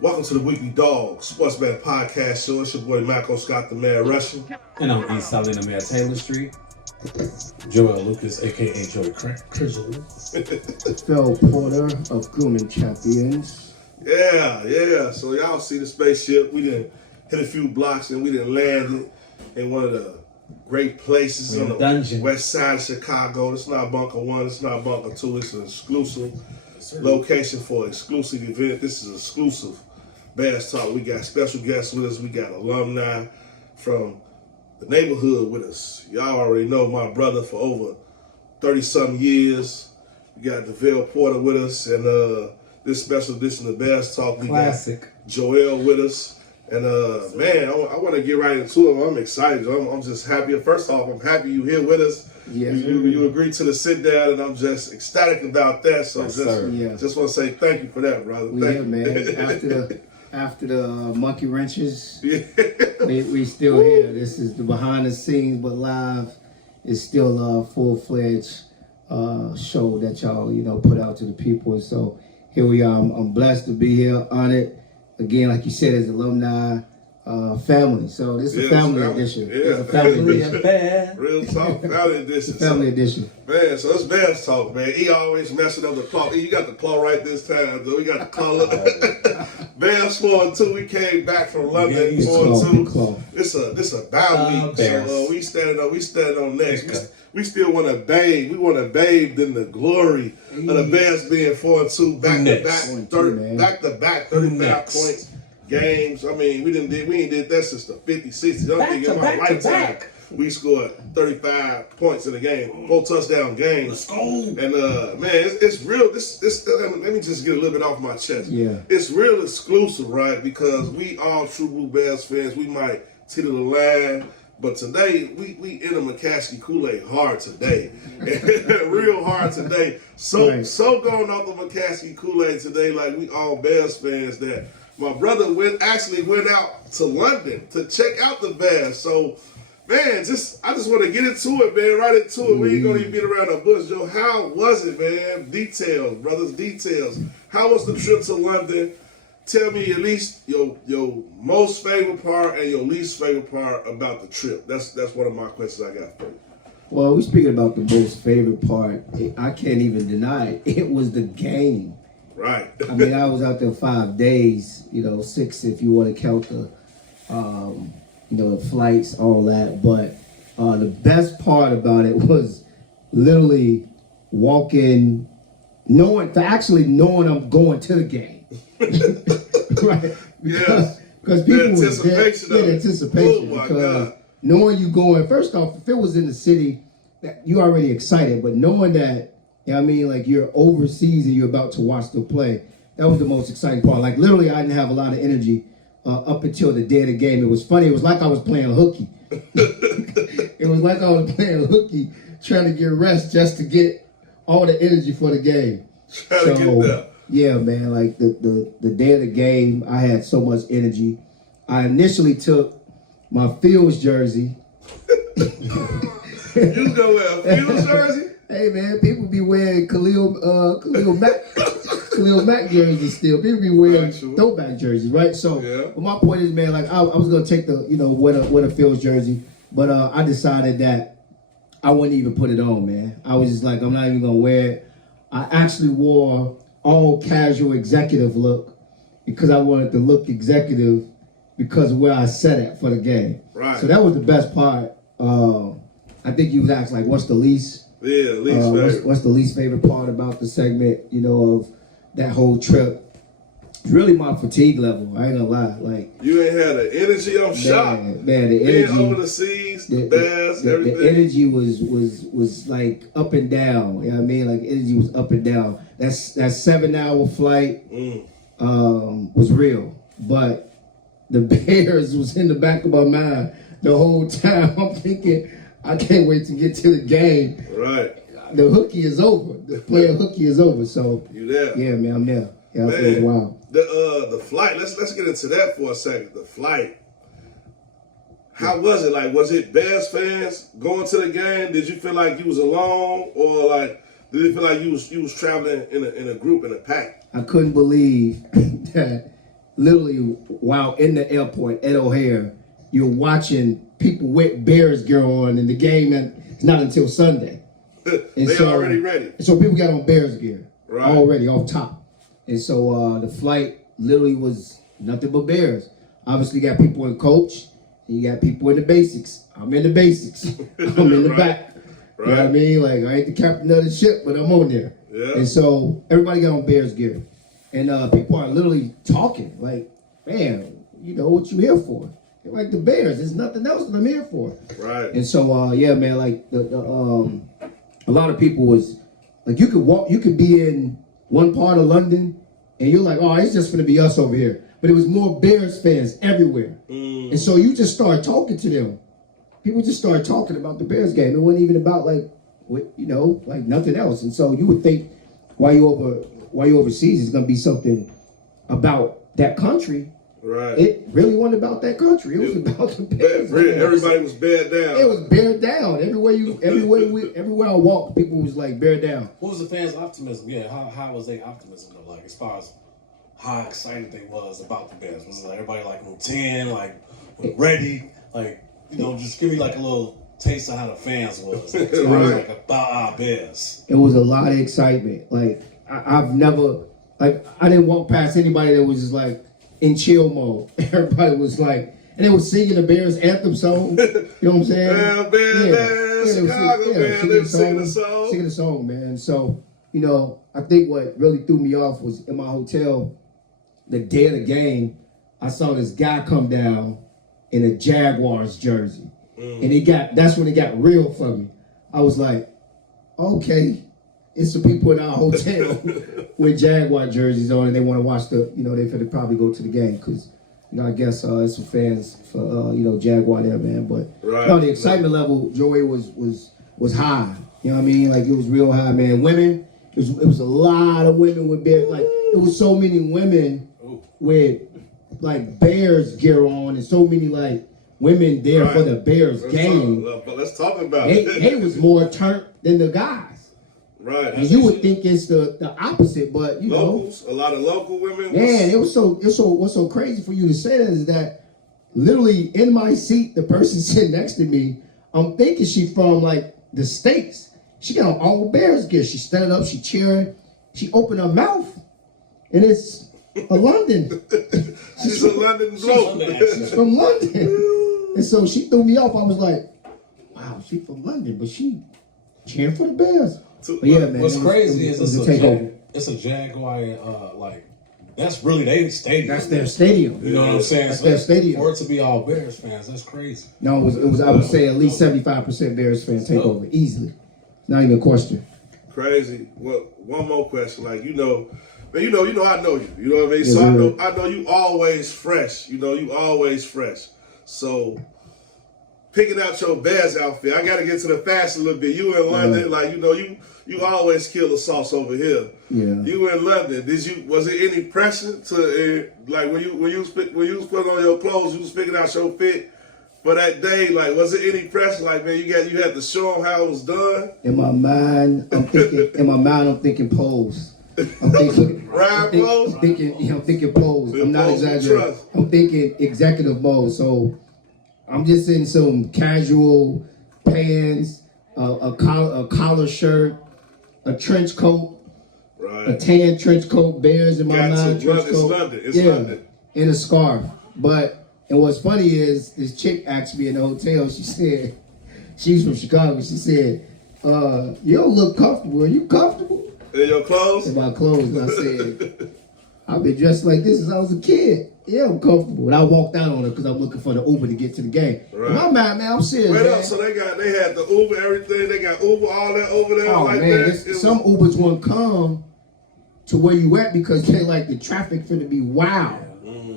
Welcome to the Weekly Dog Sportsman Podcast Show. It's your boy M.Scott E, Russian. And I'm East Solid, I'm at Taylor Street. Joel Lucas, a.k.a. Joey Crizzle. Devell Porter of Grooming Champions. Yeah. So y'all see the spaceship. We didn't hit a few blocks and we didn't land it in one of the great places on the dungeon. West side of Chicago. It's not Bunker 1, it's not Bunker 2. It's an exclusive location for an exclusive event. This is exclusive Bass Talk. We got special guests with us. We got alumni from the neighborhood with us. Y'all already know my brother for over 30-something years. We got Devell Porter with us, and this special edition of Bass Talk, we Classic. got Joel with us. And man, I want to get right into it. I'm excited. I'm just happy. First off, I'm happy you're here with us. Yes, you agreed to the sit down, and I'm just ecstatic about that. So Yes, just want to say thank you for that, brother. Man. After the monkey wrenches, we still here. This is the behind the scenes, but live is still a full-fledged show that y'all put out to the people. And so here we are. I'm blessed to be here, honored. Again, like you said, as alumni family. So this is a family edition. Yeah, it's a family edition. Real talk, family edition. Family edition. Man, so it's Bass Talk, man. He always messing up the claw. You got the claw right this time, though. We got the claw. Bass 4-2. We came back from London 4-2. This a bye week. So we standing on next. We still want to bathe. We want to bathe in the glory of the Bears being 4-2, back to back 35 points games. I mean, we ain't did that since the 50s, 60s. I don't think in my lifetime we scored 35 points in a game, 4 touchdown games. Let's go. And man, it's real. This let me just get a little bit off my chest. Yeah, it's real exclusive, right? Because we all true blue Bears fans. We might teeter the line. But today, we in a McCaskey Kool-Aid hard today. Real hard today. So going off the McCaskey Kool-Aid today, like we all Bears fans, that my brother went out to London to check out the Bears. So, man, I just want to get into it, man. Right into it. We ain't going to even beat around the bush, Joe. How was it, man? Details, brothers, details. How was the trip to London? Tell me at least your most favorite part and your least favorite part about the trip. That's one of my questions I got for you. Well, we're speaking about the most favorite part. I can't even deny it. It was the game. Right. I mean, I was out there 5 days, 6 if you want to count the flights, all that. But the best part about it was literally walking, knowing I'm going to the game. Right. Because people was there. Anticipation. Oh my because God. Knowing you going, first off, if it was in the city, you already excited, but knowing that, like you're overseas and you're about to watch the play, that was the most exciting part. Like literally, I didn't have a lot of energy up until the day of the game. It was funny. It was like I was playing hooky. It was like I was playing hooky, trying to get rest just to get all the energy for the game. Trying to get there. Yeah, man, like the day of the game, I had so much energy. I initially took my Fields jersey. You go wear a Fields jersey? Hey, man, people be wearing Khalil Mack jerseys still. People be wearing throwback jerseys, right? So, but my point is, man, like I was gonna take the, wear a Fields jersey, but I decided that I wouldn't even put it on, man. I was just like, I'm not even gonna wear it. I actually wore all casual executive look because I wanted to look executive because of where I sat at for the game. Right. So that was the best part. I think you was asked like, what's the least? Yeah, least favorite. What's the least favorite part about the segment? Of that whole trip. It's really my fatigue level. I ain't gonna lie. Like you ain't had the energy. I'm shocked. Man, the energy. Being over the seas, the Bears, everything. The energy was like up and down. You know what I mean? Like energy was up and down. That 7-hour flight was real, but the Bears was in the back of my mind the whole time. I'm thinking, I can't wait to get to the game. Right. The hooky is over. The player hooky is over. So you there? Yeah, man, I'm there. Yeah, man, it was wild. The flight. Let's get into that for a second. The flight. How was it? Like, was it Bears fans going to the game? Did you feel like you was alone, or like did it feel like you was traveling in a group, in a pack? I couldn't believe that literally while in the airport at O'Hare, you're watching people with Bears gear on, and the game it's not until Sunday. And They already ready. So people got on Bears gear Right. already off top. And so the flight literally was nothing but Bears. Obviously, you got people in coach, and you got people in the basics. I'm in the basics. I'm in the Right. back. Right. You know what I mean? Like, I ain't the captain of the ship, but I'm on there. Yeah. And so everybody got on Bears gear. And people are literally talking like, man, you know what you here for? They're like the Bears. There's nothing else that I'm here for. Right. And so, yeah, man, like a lot of people was like, you could be in one part of London and you're like, oh, it's just going to be us over here. But it was more Bears fans everywhere. And so you just start talking to them. People just started talking about the Bears game. It wasn't even about like nothing else. And so you would think while you overseas, it's going to be something about that country. Right. It really wasn't about that country. It was about the Bears. Everybody was bear down. It was bear down. Everywhere I walked, people was like bear down. What was the fans' optimism? Yeah, how was their optimism though? Like as far as how excited they was about the Bears? Was it like everybody like on 10, like ready? Like, you know, just give me like a little taste of how the fans was. Like, it was like about our Bears. It was a lot of excitement. Like I've never, like I didn't walk past anybody that was just like in chill mode. Everybody was like, and they was singing the Bears anthem song. You know what I'm saying? Chicago, man. They were singing the song. Singing the song, man. So, you know, I think what really threw me off was in my hotel, the day of the game, I saw this guy come down in a Jaguars jersey. And that's when it got real for me. I was like, okay, it's some people in our hotel with Jaguar jerseys on and they want to watch they finna probably go to the game because, you know, I guess it's some fans for, Jaguar there, man. But, the excitement level, Joey, was high. You know what I mean? Like, it was real high, man. Women, it was a lot of women with Bears. Like, it was so many women with, like, Bears gear on and so many, like, women there for the Bears game. But let's talk about it. They was more turned than the guys. Right. And you would think it's the opposite, but you Locals, a lot of local women. Man, what's so crazy for you to say that is that literally in my seat, the person sitting next to me, I'm thinking she from like the States. She got on all Bears gear. She stood up, she cheering, she opened her mouth, and it's a London. She's a London bloke. She's from London. And so she threw me off. I was like, wow, she's from London, but she cheering for the Bears. But yeah, man. What's crazy is it's a Jaguar, that's really their stadium. That's their stadium. You know what I'm saying? That's their stadium. For it to be all Bears fans, that's crazy. No, it was I would say at least 75% Bears fan takeover, easily. Not even a question. Crazy. Well, one more question. Like, you know, I know you. You know what I mean? So I know you always fresh. You know, you always fresh. So picking out your Bears outfit, I got to get to the fashion a little bit. You in London, like, you know, you always kill the sauce over here. Yeah. You in London. Was there any pressure to like when you was putting on your clothes, you was picking out your fit for that day? Like, was there any pressure? Like, man, you had to show them how it was done. In my mind, I'm thinking pose. I'm thinking pose. I'm thinking pose. I'm not exaggerating. I'm thinking executive mode. So I'm just in some casual pants, a collar shirt, a trench coat, a tan trench coat, Bears in my mind, trench coat. It's London. And a scarf. And what's funny is this chick asked me in the hotel, she said, she's from Chicago, she said, you don't look comfortable. Are you comfortable? In your clothes? In my clothes. And I said, I've been dressed like this since I was a kid. Yeah, I'm comfortable. And I walked out on her because I'm looking for the Uber to get to the game. Right. In my mind, man, I'm serious. Wait up, so they had the Uber, everything. They got Uber, all that over there. Oh, like man, some Ubers won't come to where you at because they like the traffic finna be wild.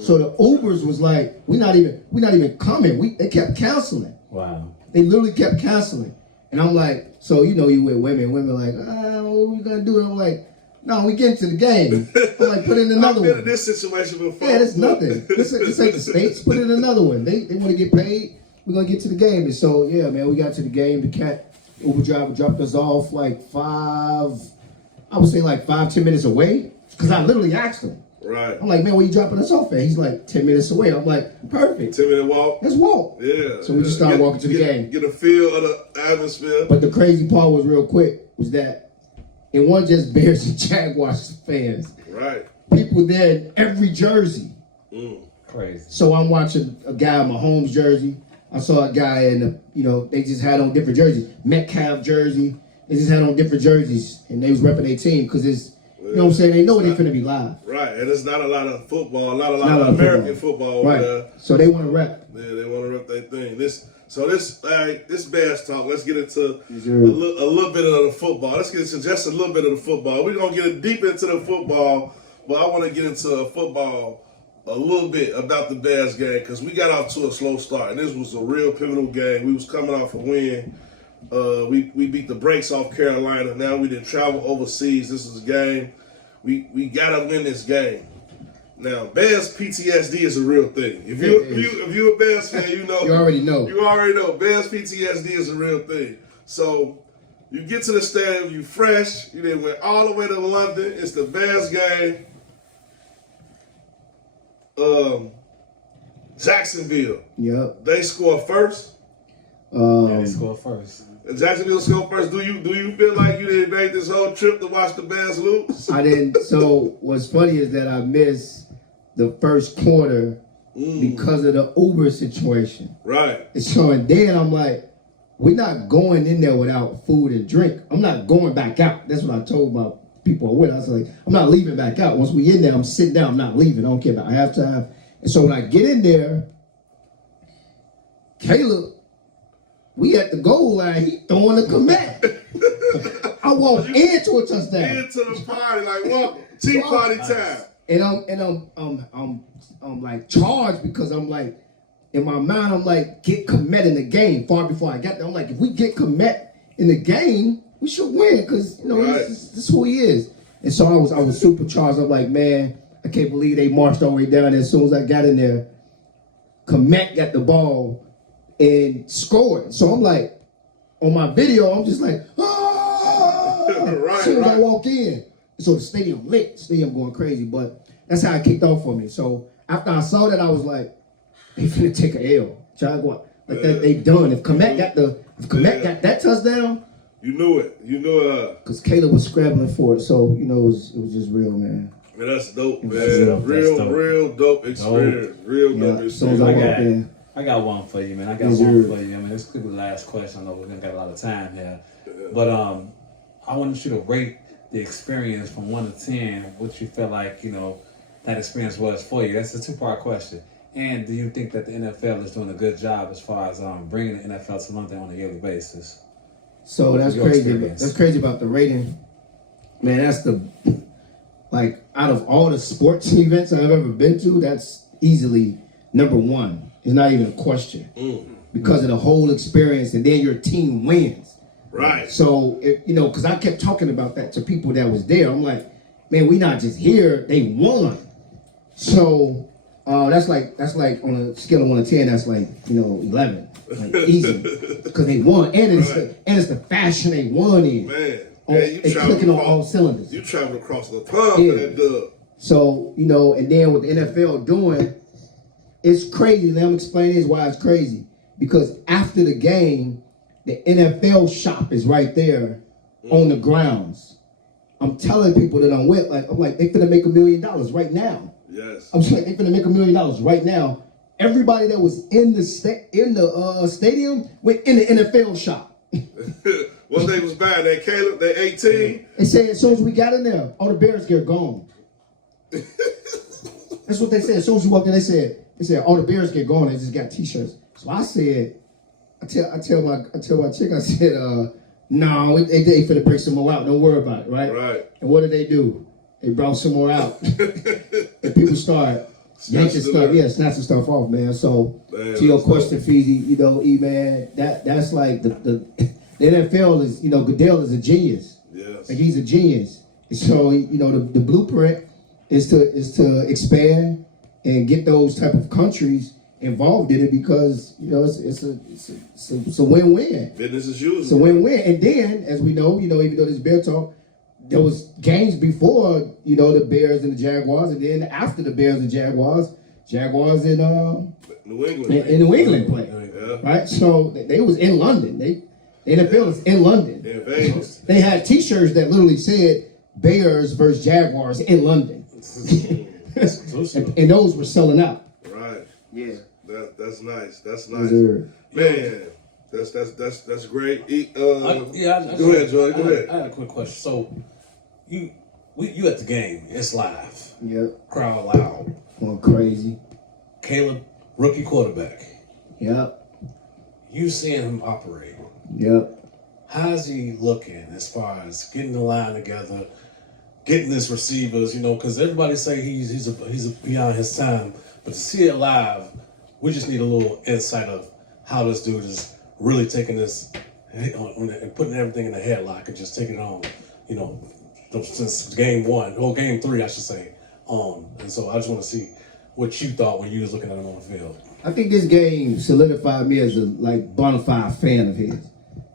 So the Ubers was like, we're not even coming. They kept canceling. Wow. They literally kept canceling. And I'm like, so you know you with women like, what we gonna do? And I'm like, no, we get into the game. I'm like, put in another one. I've been in this situation before. Yeah, that's nothing. This ain't the States. Put in another one. They want to get paid. We're going to get to the game. And so, yeah, man, we got to the game. The Uber driver dropped us off like 5, 10 minutes away. Because I literally asked him. Right. I'm like, man, where you dropping us off at? He's like 10 minutes away. I'm like, perfect. 10-minute walk. Let's walk. Yeah. So we just started walking to the game. Get a feel of the atmosphere. But the crazy part was real quick was that it wasn't just Bears and Jaguars fans. Right. People there in every jersey. Crazy. So I'm watching a guy in Mahomes jersey. I saw a guy in they just had on different jerseys. Metcalf jersey. They just had on different jerseys, and they was repping their team because it's, you know what I'm saying, they know they're finna be live. Right, and it's not a lot of football, not a lot of American football over right. there. So they want to rep. Yeah, they want to rep their thing. This Bears talk. Let's get into a little bit of the football. Let's get into just a little bit of the football. We're gonna get deep into the football, but I want to get into football a little bit about the Bears game because we got off to a slow start, and this was a real pivotal game. We was coming off a win. We beat the brakes off Carolina. Now we didn't travel overseas. This is a game. We gotta win this game. Now, Bears PTSD is a real thing. If you're a Bears fan, you know. You already know. You already know. Bears PTSD is a real thing. So you get to the stadium, you fresh. You then went all the way to London. It's the Bears game. Jacksonville. Yep. They score first. Yeah, they score first. Jacksonville score first. Do you feel like you didn't make this whole trip to watch the Bears lose? I didn't. So what's funny is that I missed the first quarter because of the Uber situation. Right. And then I'm like, we're not going in there without food and drink. I'm not going back out. That's what I told my people I'm with. I was like, I'm not leaving back out. Once we in there, I'm sitting down. I'm not leaving. I don't care about halftime. And so when I get in there, Caleb, we at the goal line. He throwing a command. I walk into a touchdown. Into the party, like welcome, tea party time. And I'm like charged because I'm like, in my mind, I'm like, get Komet in the game far before I got there. I'm like, if we get Komet in the game, we should win because, this is who he is. And so I was super charged. I'm like, man, I can't believe they marched all the way down there. As soon as I got in there, Komet got the ball and scored. So I'm like, on my video, I'm just like, ah! As soon as I walk in. So the stadium lit, stadium going crazy, but that's how it kicked off for me. So after I saw that, I was like, they finna take a L. Jaguar. Like that, they done. If Komet got that touchdown, you knew it. You knew it. Because Caleb was scrambling for it. So, it was just real, man. Man, that's dope, man. Dope. Real dope experience. Real dope experience. I got one for you, man. I got one for you. I mean, this could be the last question. I know we're gonna got a lot of time here, but I wanted you to rate the experience from 1 to 10. What you felt like that experience was for you. That's a two-part question. And do you think that the NFL is doing a good job as far as bringing the NFL to London on a yearly basis? So that's crazy. That's crazy about the rating, man. That's out of all the sports events I've ever been to, that's easily number one. It's not even a question because of the whole experience, and then your team wins. Right. So because I kept talking about that to people that was there. I'm like, man, we not just here; they won. So that's like on a scale of 1 to 10, that's like 11, like easy, because they won, and it's the fashion they won in. Man. They clicking on all cylinders. You traveled across the pond for that dub. So, and then what the NFL doing, it's crazy. And I'm explaining is why it's crazy. Because after the game, the NFL shop is right there on the grounds. I'm telling people that I'm with, I'm like, they finna make $1 million right now. Yes. I'm just like, they finna make $1 million right now. Everybody that was in the stadium went in the NFL shop. What they was buying? That Caleb, that 18? They said as soon as we got in there, all the Bears gear gone. That's what they said. As soon as you walked in, they said all the Bears gear gone. They just got T-shirts. So I said, I tell my chick, I said, no, they finna bring some more out. Don't worry about it, right? Right. And what did they do? They brought some more out, and people started yanking stuff. Yeah, snatching stuff off, man. So to your question, Feezy, E man, that's like the NFL is, Goodell is a genius. Yes. Like he's a genius. And so, the blueprint is to expand and get those type of countries involved in it because, it's a win-win. Business as usual. It's a win-win. And then, as we know, even though this Bear Talk, there was games before, the Bears and the Jaguars, and then after the Bears and Jaguars in New England. in New England play. Yeah. Right? So they was in London. The NFL was in London. In Vegas. They had T-shirts that literally said Bears versus Jaguars in London. and those were selling out. Right. Yeah. That's nice. That's nice. Yes, Man, that's great. Go ahead, Joey. Go ahead. I had a quick question. So, you at the game? It's live. Yep. Crowd loud. Going crazy. Caleb, rookie quarterback. Yep. You seeing him operate? Yep. How's he looking as far as getting the line together, getting his receivers? Because everybody say he's beyond his time, but to see it live, we just need a little insight of how this dude is really taking this and putting everything in the headlock and just taking it on. Since game 3, I should say. And so I just want to see what you thought when you was looking at him on the field. I think this game solidified me as a bona fide fan of his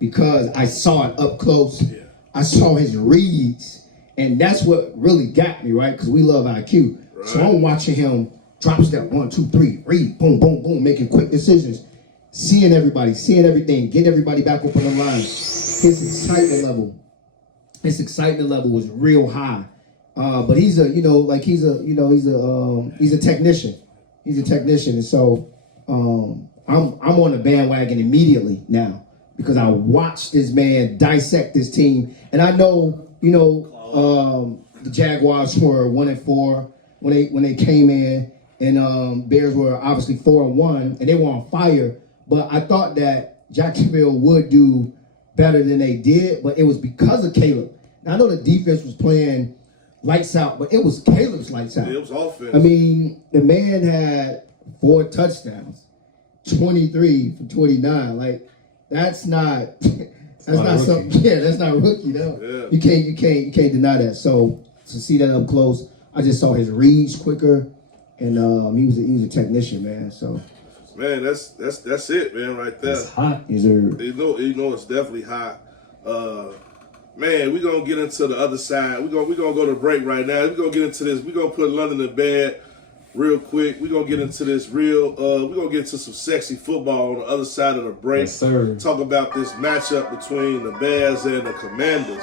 because I saw it up close. Yeah. I saw his reads, and that's what really got me, right? Because we love IQ. Right. So I'm watching him drop step 1, 2, 3, read, boom, boom, boom, making quick decisions, seeing everybody, seeing everything, getting everybody back up on the line. His excitement level was real high. But he's a technician. He's a technician, and so I'm on the bandwagon immediately now because I watched this man dissect this team, and I know the Jaguars were 1-4 when they came in, and Bears were obviously 4-1, and they were on fire. But I thought that Jacksonville would do better than they did, but it was because of Caleb. Now I know the defense was playing lights out, but it was Caleb's lights out. Yeah, it was offense. I mean, the man had 4 touchdowns, 23 for 29. Like, that's not something. Yeah, that's not rookie. No, yeah. You can't deny that. So to see that up close, I just saw his reads quicker, and he was a technician, man. So. Man, that's it, man, right there. It's hot. You know, it's definitely hot. Man, we're going to get into the other side. We're gonna go to break right now. We're going to get into this. We're going to put London to bed real quick. We're going to get into this we're going to get into some sexy football on the other side of the break. Yes, sir. Talk about this matchup between the Bears and the Commanders.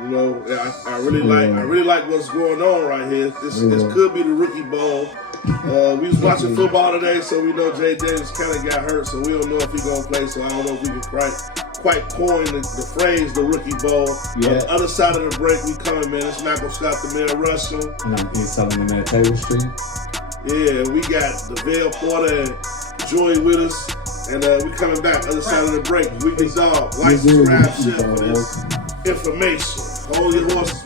I really like what's going on right here. This could be the rookie bowl. We was watching football today, so we know Jay Davis kind of got hurt, so we don't know if he's going to play, so I don't know if we can quite coin the phrase the rookie bowl. Yeah. On the other side of the break, we coming, man. It's M.Scott the man Russell. And I'm selling them at Taylor Street. Yeah, we got Devell Porter and Joy with us, and we coming back other side of the break. We dog. Like, subscribe, share for this information. Hold your horses.